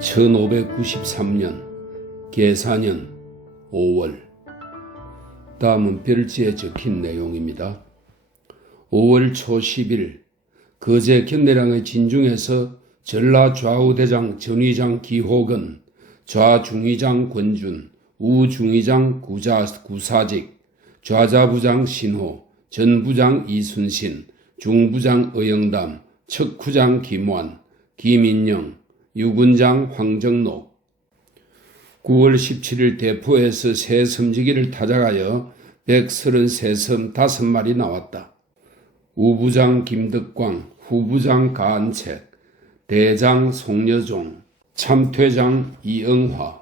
1593년 계사년 5월. 다음은 별지에 적힌 내용입니다. 5월 초 10일 거제 견내량의 진중에서 전라 좌우대장 전위장 기호근, 좌중위장 권준, 우중위장 구사직, 좌자부장 신호, 전부장 이순신, 중부장 의영담, 척후장 김완, 김인영, 유군장 황정록. 9월 17일 대포에서 새 섬지기를 타작하여 133섬 5마리 나왔다. 우부장 김덕광, 후부장 가안책, 대장 송여종, 참퇴장 이응화.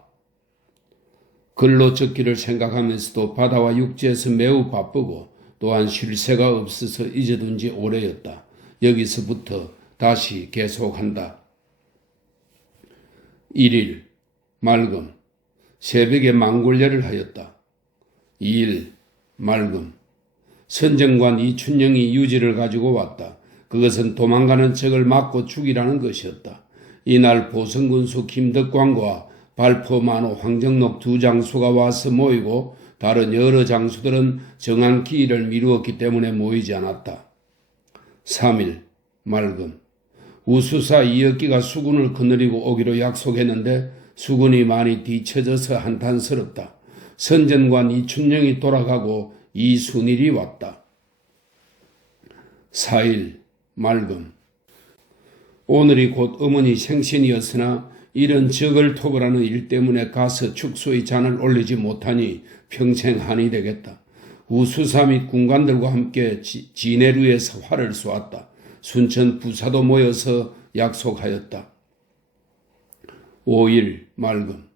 글로 적기를 생각하면서도 바다와 육지에서 매우 바쁘고 또한 쉴 새가 없어서 잊어둔 지 오래였다. 여기서부터 다시 계속한다. 1일 맑음, 새벽에 망골례를 하였다. 2일 맑음, 선정관 이춘영이 유지를 가지고 왔다. 그것은 도망가는 적을 막고 죽이라는 것이었다. 이날 보성군수 김덕광과 발포만호 황정록 두 장수가 와서 모이고 다른 여러 장수들은 정한 기일을 미루었기 때문에 모이지 않았다. 3일 맑음, 우수사 이역기가 수군을 거느리고 오기로 약속했는데 수군이 많이 뒤처져서 한탄스럽다. 선전관 이춘영이 돌아가고 이순일이 왔다. 4일 맑음, 오늘이 곧 어머니 생신이었으나 이런 적을 토벌하는 일 때문에 가서 축소의 잔을 올리지 못하니 평생 한이 되겠다. 우수사 및 군관들과 함께 진해루에서 활을 쏘았다. 순천 부사도 모여서 약속하였다. 5일 맑음,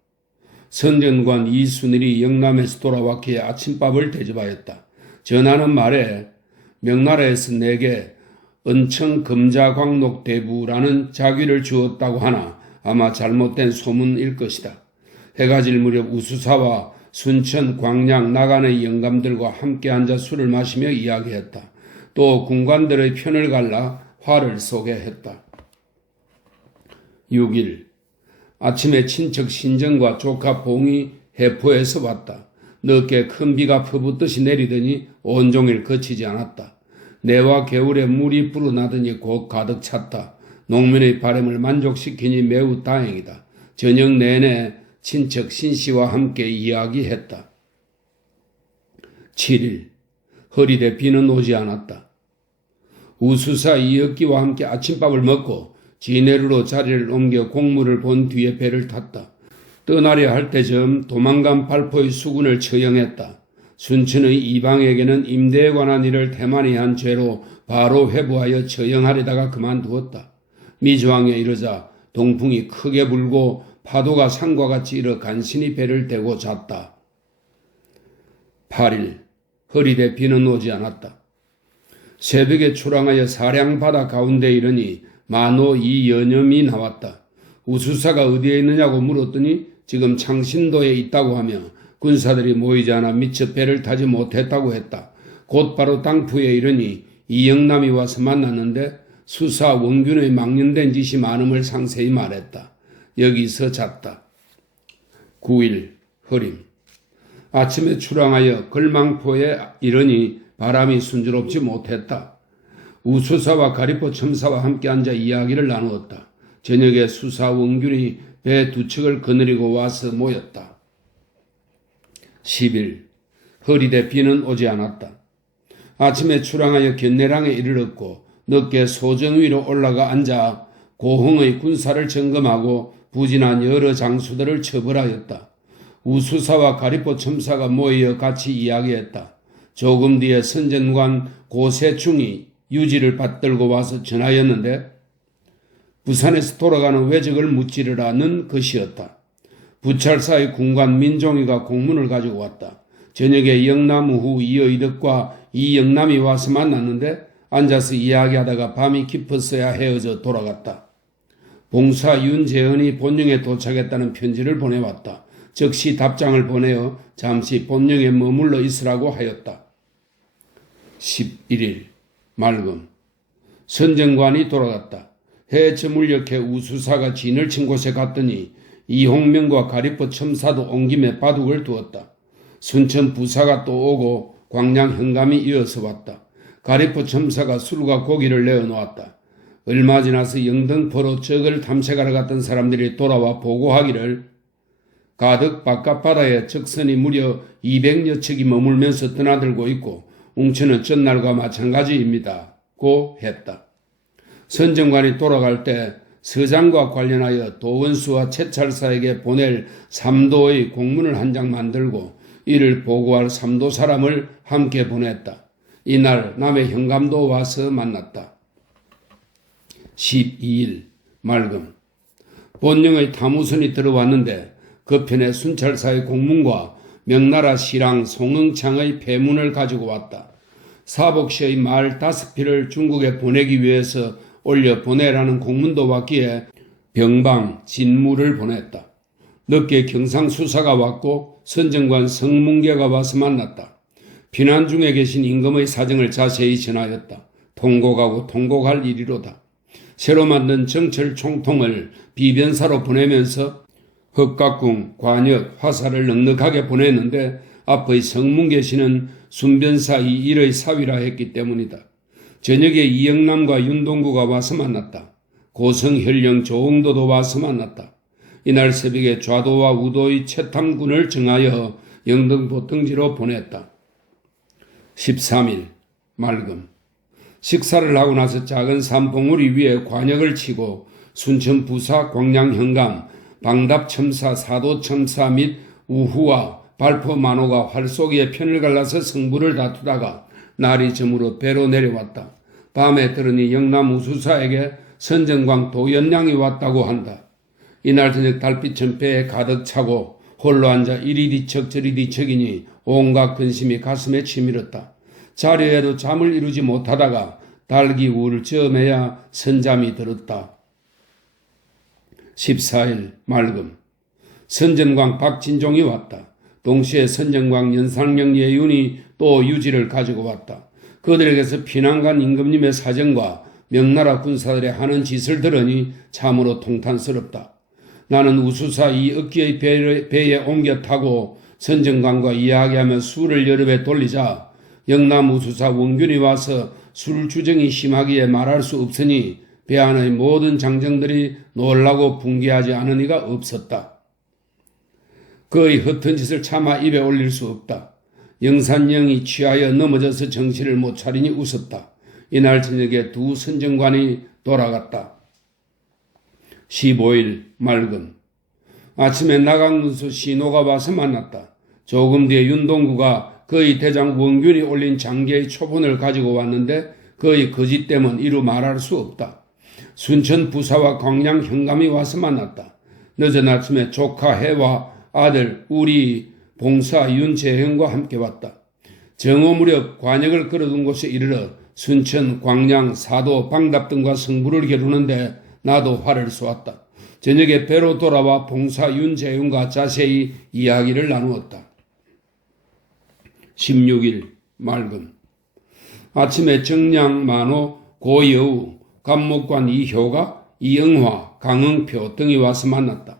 선전관 이순일이 영남에서 돌아왔기에 아침밥을 대접하였다. 전하는 말에 명나라에서 내게 은청 금자광록 대부라는 자귀를 주었다고 하나 아마 잘못된 소문일 것이다. 해가 질 무렵 우수사와 순천, 광양, 나간의 영감들과 함께 앉아 술을 마시며 이야기했다. 또 군관들의 편을 갈라 화를 쏘게 했다. 6일 아침에 친척 신정과 조카 봉이 해포에서 왔다. 늦게 큰 비가 퍼붓듯이 내리더니 온종일 그치지 않았다. 내와 겨울에 물이 불어나더니 곧 가득 찼다. 농민의 바람을 만족시키니 매우 다행이다. 저녁 내내 친척 신씨와 함께 이야기했다. 7일 허리대 비는 오지 않았다. 우수사 이역기와 함께 아침밥을 먹고 진해루로 자리를 옮겨 공무를 본 뒤에 배를 탔다. 떠나려 할 때쯤 도망간 발포의 수군을 처형했다. 순천의 이방에게는 임대에 관한 일을 태만히 한 죄로 바로 회부하여 처형하려다가 그만두었다. 미주왕에 이르자 동풍이 크게 불고 파도가 산과 같이 일어 간신히 배를 대고 잤다. 8일 허리대 비는 오지 않았다. 새벽에 출항하여 사량바다 가운데 이르니 만호 이연염이 나왔다. 우수사가 어디에 있느냐고 물었더니 지금 창신도에 있다고 하며 군사들이 모이지 않아 미처 배를 타지 못했다고 했다. 곧바로 당푸에 이르니 이영남이 와서 만났는데 수사 원균의 망연된 짓이 많음을 상세히 말했다. 여기서 잤다. 9일 허림, 아침에 출항하여 걸망포에 이르니 바람이 순조롭지 못했다. 우수사와 가리포 첨사와 함께 앉아 이야기를 나누었다. 저녁에 수사 원균이 배 두 척을 거느리고 와서 모였다. 10일 허리대 비는 오지 않았다. 아침에 출항하여 견내량에 이르렀고 늦게 소정 위로 올라가 앉아 고흥의 군사를 점검하고 부진한 여러 장수들을 처벌하였다. 우수사와 가리포 첨사가 모여 같이 이야기했다. 조금 뒤에 선전관 고세충이 유지를 받들고 와서 전하였는데 부산에서 돌아가는 외적을 무찌르라는 것이었다. 부찰사의 군관 민종이가 공문을 가지고 왔다. 저녁에 영남 후 이의덕과 이영남이 와서 만났는데 앉아서 이야기하다가 밤이 깊었어야 헤어져 돌아갔다. 봉사 윤재현이 본령에 도착했다는 편지를 보내왔다. 즉시 답장을 보내어 잠시 본령에 머물러 있으라고 하였다. 11일 맑음, 선정관이 돌아갔다. 해 저물녘에 우수사가 진을 친 곳에 갔더니 이홍명과 가리포 첨사도 온 김에 바둑을 두었다. 순천 부사가 또 오고 광양 현감이 이어서 왔다. 가리포 첨사가 술과 고기를 내어놓았다. 얼마 지나서 영등포로 적을 탐색하러 갔던 사람들이 돌아와 보고하기를 가덕 바깥바다에 적선이 무려 200여 척이 머물면서 드나들고 있고 웅천은 전날과 마찬가지입니다. 고 했다. 선정관이 돌아갈 때 서장과 관련하여 도원수와 채찰사에게 보낼 삼도의 공문을 한 장 만들고 이를 보고할 삼도 사람을 함께 보냈다. 이날 남해 현감도 와서 만났다. 12일 맑음. 본령의 탐우선이 들어왔는데 그 편에 순찰사의 공문과 명나라 시랑 송응창의 폐문을 가지고 왔다. 사복시의 말 5필을 중국에 보내기 위해서 올려 보내라는 공문도 왔기에 병방 진무를 보냈다. 늦게 경상수사가 왔고 선정관 성문계가 와서 만났다. 피난 중에 계신 임금의 사정을 자세히 전하였다. 통곡하고 통곡할 일이로다. 새로 만든 정철 총통을 비변사로 보내면서 흑각궁, 관역, 화사를 넉넉하게 보냈는데 앞의 성문계 씨는 순변사 이 일의 사위라 했기 때문이다. 저녁에 이영남과 윤동구가 와서 만났다. 고성현령 조응도도 와서 만났다. 이날 새벽에 좌도와 우도의 채탐군을 정하여 영등포 등지로 보냈다. 13일 맑음. 식사를 하고 나서 작은 산봉우리 위에 관역을 치고 순천 부사, 광양 현감, 방답 첨사, 사도 첨사 및 우후와 발포 만호가 활쏘기에 편을 갈라서 승부를 다투다가 날이 저물어 배로 내려왔다. 밤에 들으니 영남 우수사에게 선정광 도연량이 왔다고 한다. 이날 저녁 달빛은 배에 가득 차고 홀로 앉아 이리 뒤척 저리 뒤척이니 온갖 근심이 가슴에 치밀었다. 자려에도 잠을 이루지 못하다가 달기 우를 쩌매야 선잠이 들었다. 14일 맑음. 선전광 박진종이 왔다. 동시에 선전광 연상령 예윤이 또 유지를 가지고 왔다. 그들에게서 피난간 임금님의 사정과 명나라 군사들의 하는 짓을 들으니 참으로 통탄스럽다. 나는 우수사 이 어깨의 배에 옮겨 타고 선정관과 이야기하며 술을 여러 배 돌리자 영남 우수사 원균이 와서 술 주정이 심하기에 말할 수 없으니 배 안의 모든 장정들이 놀라고 붕괴하지 않으니가 없었다. 그의 흩은 짓을 차마 입에 올릴 수 없다. 영산령이 취하여 넘어져서 정신을 못 차리니 웃었다. 이날 저녁에 두 선정관이 돌아갔다. 15일 맑음. 아침에 나강문수 신호가 와서 만났다. 조금 뒤에 윤동구가 그의 대장 원균이 올린 장계의 초본을 가지고 왔는데 그의 거짓됨은 이루 말할 수 없다. 순천 부사와 광양 현감이 와서 만났다. 늦은 아침에 조카 해와 아들 우리 봉사 윤재형과 함께 왔다. 정오 무렵 관역을 끌어둔 곳에 이르러 순천, 광양, 사도, 방답 등과 승부를 겨루는데 나도 활을 쏘았다. 저녁에 배로 돌아와 봉사 윤재형과 자세히 이야기를 나누었다. 16일 맑음. 아침에 정량, 만호, 고여우, 감목관 이효가, 이영화, 강응표 등이 와서 만났다.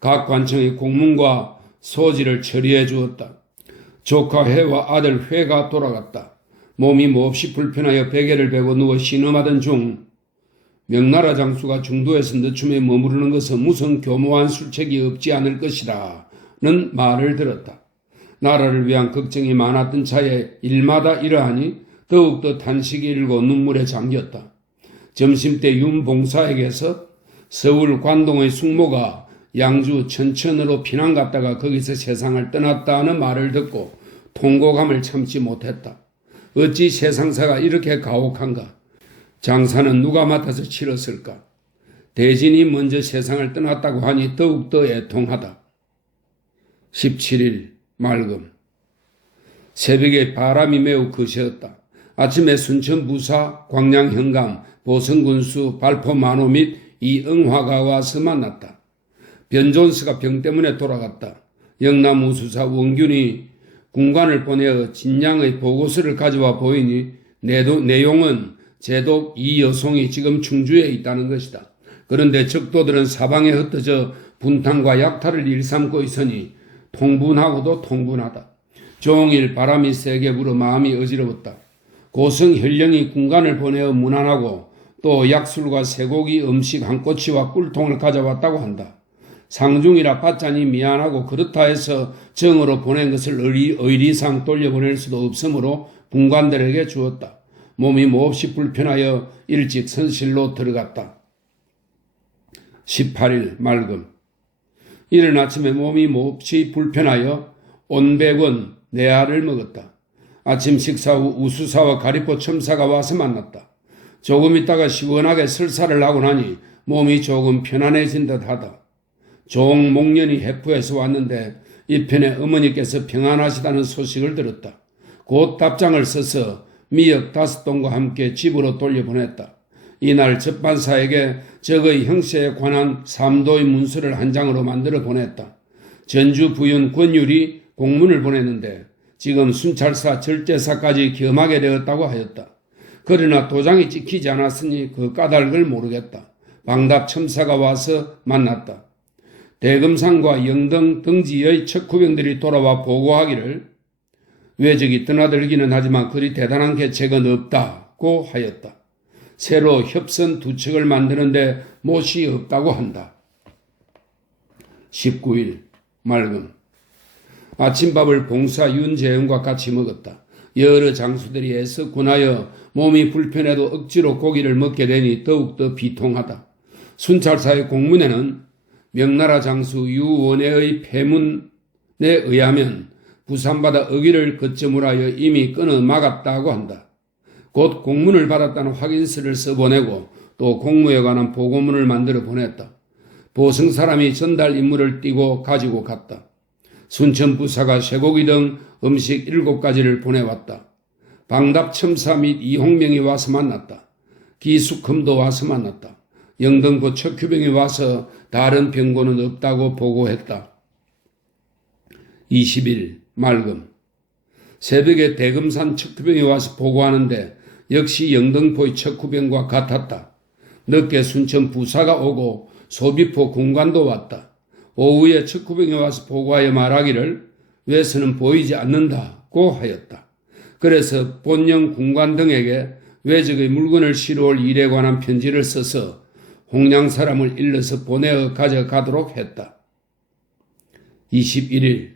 각 관청의 공문과 소지를 처리해 주었다. 조카 해와 아들 회가 돌아갔다. 몸이 몹시 불편하여 베개를 베고 누워 신음하던 중 명나라 장수가 중도에서 늦춤에 머무르는 것은 무슨 교모한 술책이 없지 않을 것이라는 말을 들었다. 나라를 위한 걱정이 많았던 차에 일마다 이러하니 더욱더 탄식이 일고 눈물에 잠겼다. 점심때 윤봉사에게서 서울 관동의 숙모가 양주 천천으로 피난 갔다가 거기서 세상을 떠났다는 말을 듣고 통곡함을 참지 못했다. 어찌 세상사가 이렇게 가혹한가? 장사는 누가 맡아서 치렀을까? 대진이 먼저 세상을 떠났다고 하니 더욱더 애통하다. 17일 맑음. 새벽에 바람이 매우 거세었다. 아침에 순천 부사, 광양 현감, 보성군수, 발포 만호 및 이응화가 와서 만났다. 변존스가 병 때문에 돌아갔다. 영남 우수사 원균이 군관을 보내어 진양의 보고서를 가져와 보이니 내용은 제독 이 여송이 지금 충주에 있다는 것이다. 그런데 적도들은 사방에 흩어져 분탕과 약탈을 일삼고 있으니 통분하고도 통분하다. 종일 바람이 세게 불어 마음이 어지러웠다. 고성 현령이 군관을 보내어 문안하고 또 약술과 쇠고기 음식 한 꼬치와 꿀통을 가져왔다고 한다. 상중이라 받자니 미안하고 그렇다 해서 정으로 보낸 것을 의리상 돌려보낼 수도 없으므로 군관들에게 주었다. 몸이 몹시 불편하여 일찍 선실로 들어갔다. 18일 맑음. 이른 아침에 몸이 몹시 불편하여 온백원 내알을 먹었다. 아침 식사 후 우수사와 가리포 첨사가 와서 만났다. 조금 있다가 시원하게 설사를 하고 나니 몸이 조금 편안해진 듯하다. 종목련이 해프에서 왔는데 이편에 어머니께서 평안하시다는 소식을 들었다. 곧 답장을 써서 미역 5동과 함께 집으로 돌려보냈다. 이날 접반사에게 적의 형세에 관한 삼도의 문서를 한 장으로 만들어 보냈다. 전주 부윤 권율이 공문을 보냈는데 지금 순찰사 절제사까지 겸하게 되었다고 하였다. 그러나 도장이 찍히지 않았으니 그 까닭을 모르겠다. 방답 첨사가 와서 만났다. 대금산과 영등 등지의 척후병들이 돌아와 보고하기를 외적이 떠나들기는 하지만 그리 대단한 계책은 없다고 하였다. 새로 협선 두 척을 만드는데 못이 없다고 한다. 19일 맑음. 아침밥을 봉사 윤재영과 같이 먹었다. 여러 장수들이 애써 군하여 몸이 불편해도 억지로 고기를 먹게 되니 더욱더 비통하다. 순찰사의 공문에는 명나라 장수 유원회의 폐문에 의하면 부산바다 어기를 거점으로 하여 이미 끊어 막았다고 한다. 곧 공문을 받았다는 확인서를 써보내고 또 공무에 관한 보고문을 만들어 보냈다. 보성 사람이 전달 임무를 띄고 가지고 갔다. 순천 부사가 쇠고기 등 음식 7가지를 보내왔다. 방답 첨사 및 이홍명이 와서 만났다. 기숙흠도 와서 만났다. 영등포 척휴병이 와서 다른 병고는 없다고 보고했다. 20일 맑음. 새벽에 대금산 척휴병이 와서 보고하는데 역시 영등포의 척후병과 같았다. 늦게 순천 부사가 오고 소비포 군관도 왔다. 오후에 척후병이 와서 보고하여 말하기를 외서는 보이지 않는다고 하였다. 그래서 본령 군관 등에게 외적의 물건을 실어올 일에 관한 편지를 써서 홍량 사람을 일러서 보내어 가져가도록 했다. 21일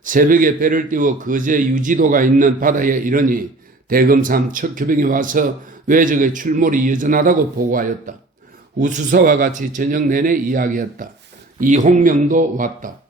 새벽에 배를 띄워 거제 유지도가 있는 바다에 이르니 대금산 척휴병이 와서 외적의 출몰이 여전하다고 보고하였다. 우수사와 같이 저녁 내내 이야기했다. 이홍명도 왔다.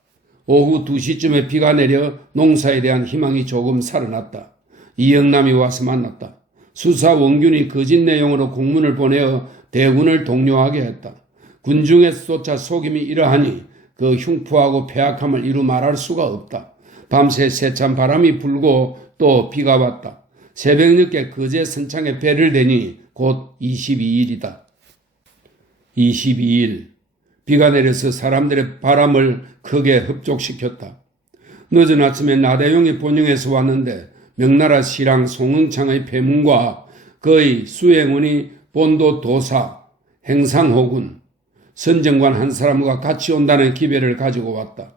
오후 2시쯤에 비가 내려 농사에 대한 희망이 조금 살아났다. 이영남이 와서 만났다. 수사 원균이 거짓 내용으로 공문을 보내어 대군을 독려하게 했다. 군중에서조차 속임이 이러하니 그 흉포하고 폐악함을 이루 말할 수가 없다. 밤새 세찬 바람이 불고 또 비가 왔다. 새벽 늦게 거제 선창에 배를 대니 곧 22일이다. 22일 비가 내려서 사람들의 바람을 크게 흡족시켰다. 늦은 아침에 나대용이 본영에서 왔는데 명나라 시랑 송응창의 폐문과 그의 수행원이 본도 도사 행상호군 선정관 한 사람과 같이 온다는 기별을 가지고 왔다.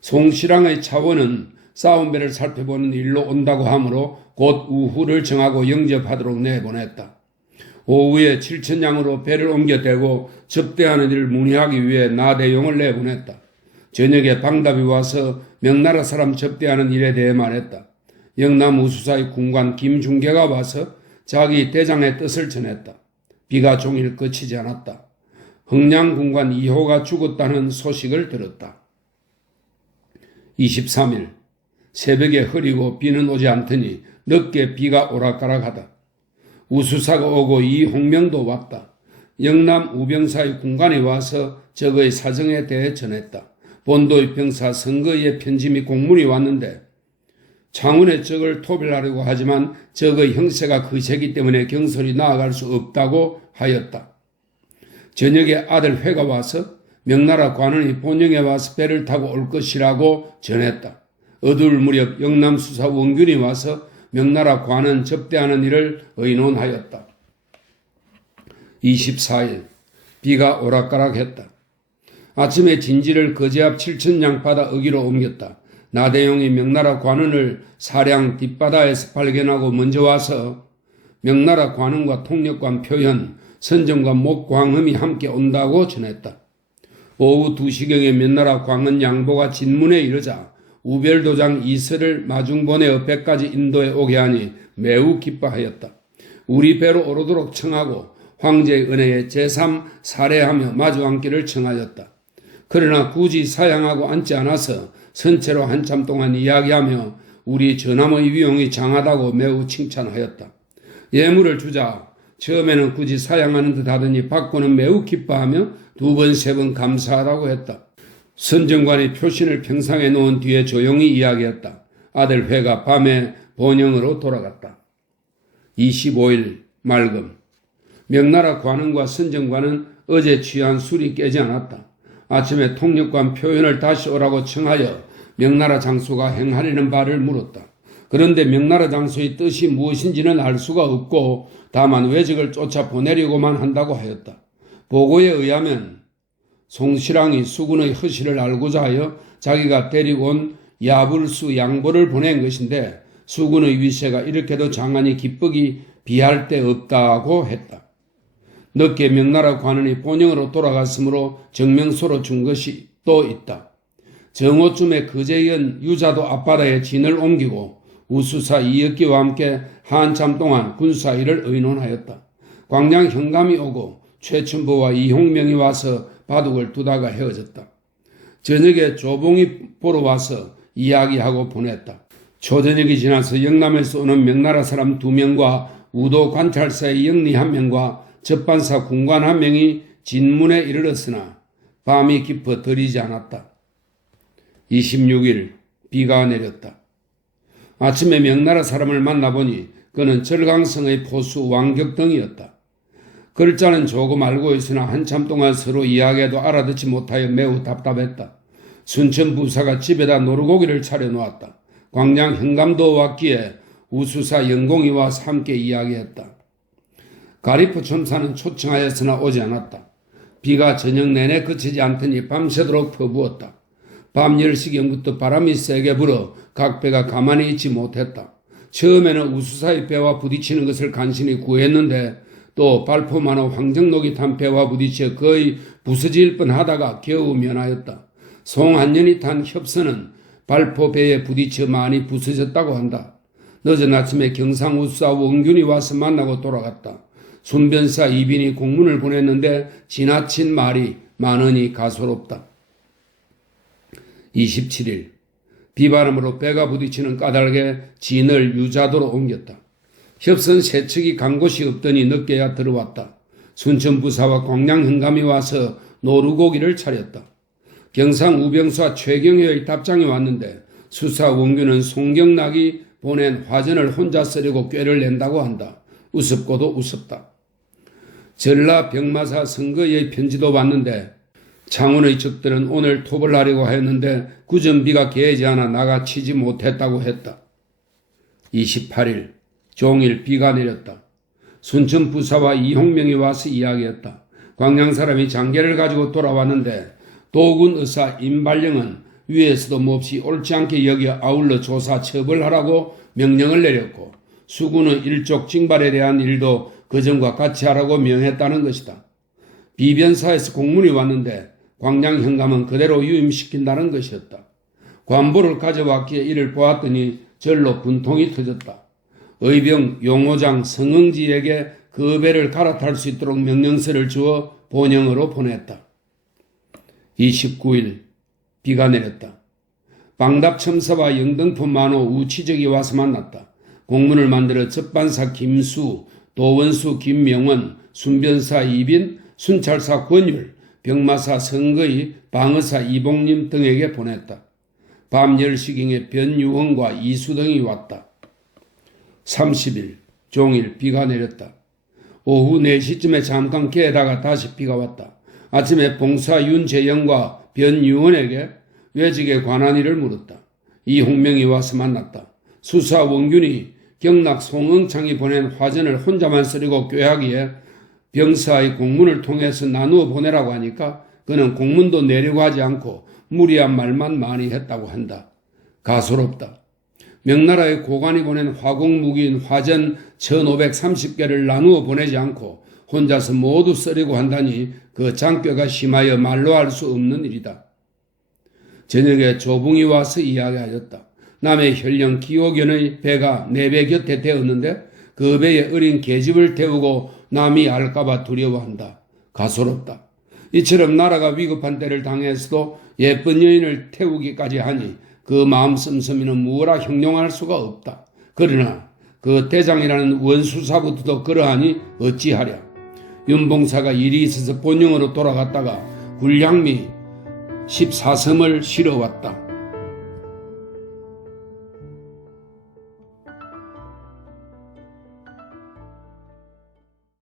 송시랑의 차원은 싸움배를 살펴보는 일로 온다고 하므로 곧 우후를 정하고 영접하도록 내보냈다. 오후에 7천냥으로 배를 옮겨대고 접대하는 일을 문의하기 위해 나대용을 내보냈다. 저녁에 방답이 와서 명나라 사람 접대하는 일에 대해 말했다. 영남 우수사의 군관 김중계가 와서 자기 대장의 뜻을 전했다. 비가 종일 그치지 않았다. 흥량 군관 2호가 죽었다는 소식을 들었다. 23일 새벽에 흐리고 비는 오지 않더니 늦게 비가 오락가락하다. 우수사가 오고 이홍명도 왔다. 영남 우병사의 군관이 와서 적의 사정에 대해 전했다. 본도의 병사 선거의 편지 및 공문이 왔는데 창원의 적을 토벌하려고 하지만 적의 형세가 거세기 때문에 경솔히 나아갈 수 없다고 하였다. 저녁에 아들 회가 와서 명나라 관원이 본영에 와서 배를 타고 올 것이라고 전했다. 어두울 무렵 영남수사 원균이 와서 명나라 관원 접대하는 일을 의논하였다. 24일 비가 오락가락했다. 아침에 진지를 거제 앞 7천량 바다 어기로 옮겼다. 나대용이 명나라 관원을 사량 뒷바다에서 발견하고 먼저 와서 명나라 관원과 통역관 표현, 선정관 목광흠이 함께 온다고 전했다. 오후 2시경에 명나라 광원 양보가 진문에 이르자 우별도장 이설을 마중보내어 배까지 인도에 오게 하니 매우 기뻐하였다. 우리 배로 오르도록 청하고 황제의 은혜에 제3 살해하며 마주 앉기를 청하였다. 그러나 굳이 사양하고 앉지 않아서 선체로 한참 동안 이야기하며 우리 전함의 위용이 장하다고 매우 칭찬하였다. 예물을 주자 처음에는 굳이 사양하는 듯 하더니 받고는 매우 기뻐하며 2번, 3번 감사하다고 했다. 선정관이 표신을 평상에 놓은 뒤에 조용히 이야기했다. 아들 회가 밤에 본영으로 돌아갔다. 25일 맑음. 명나라 관원과 선정관은 어제 취한 술이 깨지 않았다. 아침에 통역관 표현을 다시 오라고 청하여 명나라 장수가 행하려는 바를 물었다. 그런데 명나라 장수의 뜻이 무엇인지는 알 수가 없고 다만 외적을 쫓아 보내려고만 한다고 하였다. 보고에 의하면 송시랑이 수군의 허실을 알고자 하여 자기가 데리고 온 야불수 양보를 보낸 것인데 수군의 위세가 이렇게도 장안이 기쁘기 비할 데 없다고 했다. 늦게 명나라 관원이 본영으로 돌아갔으므로 정명소로 준 것이 또 있다. 정오쯤에 거제현 유자도 앞바다에 진을 옮기고 우수사 이역기와 함께 한참 동안 군사일을 의논하였다. 광양 현감이 오고 최춘보와 이홍명이 와서 바둑을 두다가 헤어졌다. 저녁에 조봉이 보러 와서 이야기하고 보냈다. 초저녁이 지나서 영남에서 오는 명나라 사람 2명과 우도 관찰사의 영리 1명과 접반사 군관 1명이 진문에 이르렀으나 밤이 깊어 들이지 않았다. 26일 비가 내렸다. 아침에 명나라 사람을 만나보니 그는 절강성의 포수 왕격등이었다. 글자는 조금 알고 있으나 한참 동안 서로 이야기해도 알아듣지 못하여 매우 답답했다. 순천 부사가 집에다 노루고기를 차려놓았다. 광양 현감도 왔기에 우수사 영공이 와서 함께 이야기했다. 가리프 첨사는 초청하였으나 오지 않았다. 비가 저녁 내내 그치지 않더니 밤새도록 퍼부었다. 밤 10시경부터 바람이 세게 불어 각 배가 가만히 있지 못했다. 처음에는 우수사의 배와 부딪히는 것을 간신히 구했는데 또 발포만호 황정록이 탄 배와 부딪혀 거의 부서질 뻔하다가 겨우 면하였다. 송한년이 탄 협선은 발포 배에 부딪혀 많이 부서졌다고 한다. 늦은 아침에 경상우수사 원균이 와서 만나고 돌아갔다. 순변사 이빈이 공문을 보냈는데 지나친 말이 많으니 가소롭다. 27일 비바람으로 배가 부딪히는 까닭에 진을 유자도로 옮겼다. 협선 세척이 간 곳이 없더니 늦게야 들어왔다. 순천부사와 광양현감이 와서 노루고기를 차렸다. 경상우병사 최경효의 답장이 왔는데 수사 원균은 송경락이 보낸 화전을 혼자 쓰려고 꾀를 낸다고 한다. 우습고도 우습다. 전라 병마사 선거의 편지도 왔는데 창원의 적들은 오늘 톱을 하려고 하였는데 구전비가 개지 않아 나가치지 못했다고 했다. 28일 종일 비가 내렸다. 순천부사와 이홍명이 와서 이야기했다. 광양 사람이 장계를 가지고 돌아왔는데 도군 의사 임발령은 위에서도 몹시 옳지 않게 여겨 아울러 조사 처벌하라고 명령을 내렸고 수군의 일족 징발에 대한 일도 그전과 같이 하라고 명했다는 것이다. 비변사에서 공문이 왔는데 광양 현감은 그대로 유임시킨다는 것이었다. 관보를 가져왔기에 이를 보았더니 절로 분통이 터졌다. 의병 용호장 성응지에게 그 배를 갈아탈 수 있도록 명령서를 주어 본영으로 보냈다. 29일 비가 내렸다. 방답첨사와 영등포 만호 우치적이 와서 만났다. 공문을 만들어 접반사 김수, 도원수 김명원, 순변사 이빈, 순찰사 권율, 병마사 성거의, 방어사 이봉님 등에게 보냈다. 밤 10시경에 변유원과 이수 등이 왔다. 30일 종일 비가 내렸다. 오후 4시쯤에 잠깐 깨다가 다시 비가 왔다. 아침에 봉사 윤재영과 변유원에게 외직에 관한 일을 물었다. 이홍명이 와서 만났다. 수사 원균이 경락 송응창이 보낸 화전을 혼자만 쓰려고 꾀하기에 병사의 공문을 통해서 나누어 보내라고 하니까 그는 공문도 내려고 하지 않고 무리한 말만 많이 했다고 한다. 가소롭다. 명나라의 고관이 보낸 화공무기인 화전 1530개를 나누어 보내지 않고 혼자서 모두 쓰려고 한다니 그 장교가 심하여 말로 할 수 없는 일이다. 저녁에 조붕이 와서 이야기하였다. 남의 현령 기호견의 배가 내 배 곁에 태웠는데 그 배에 어린 계집을 태우고 남이 알까봐 두려워한다. 가소롭다. 이처럼 나라가 위급한 때를 당해서도 예쁜 여인을 태우기까지 하니 그 마음 씀씀이는 무어라 형용할 수가 없다. 그러나 그 대장이라는 원수사부터도 그러하니 어찌하랴. 윤봉사가 일이 있어서 본영으로 돌아갔다가 굴량미 14섬을 실어왔다.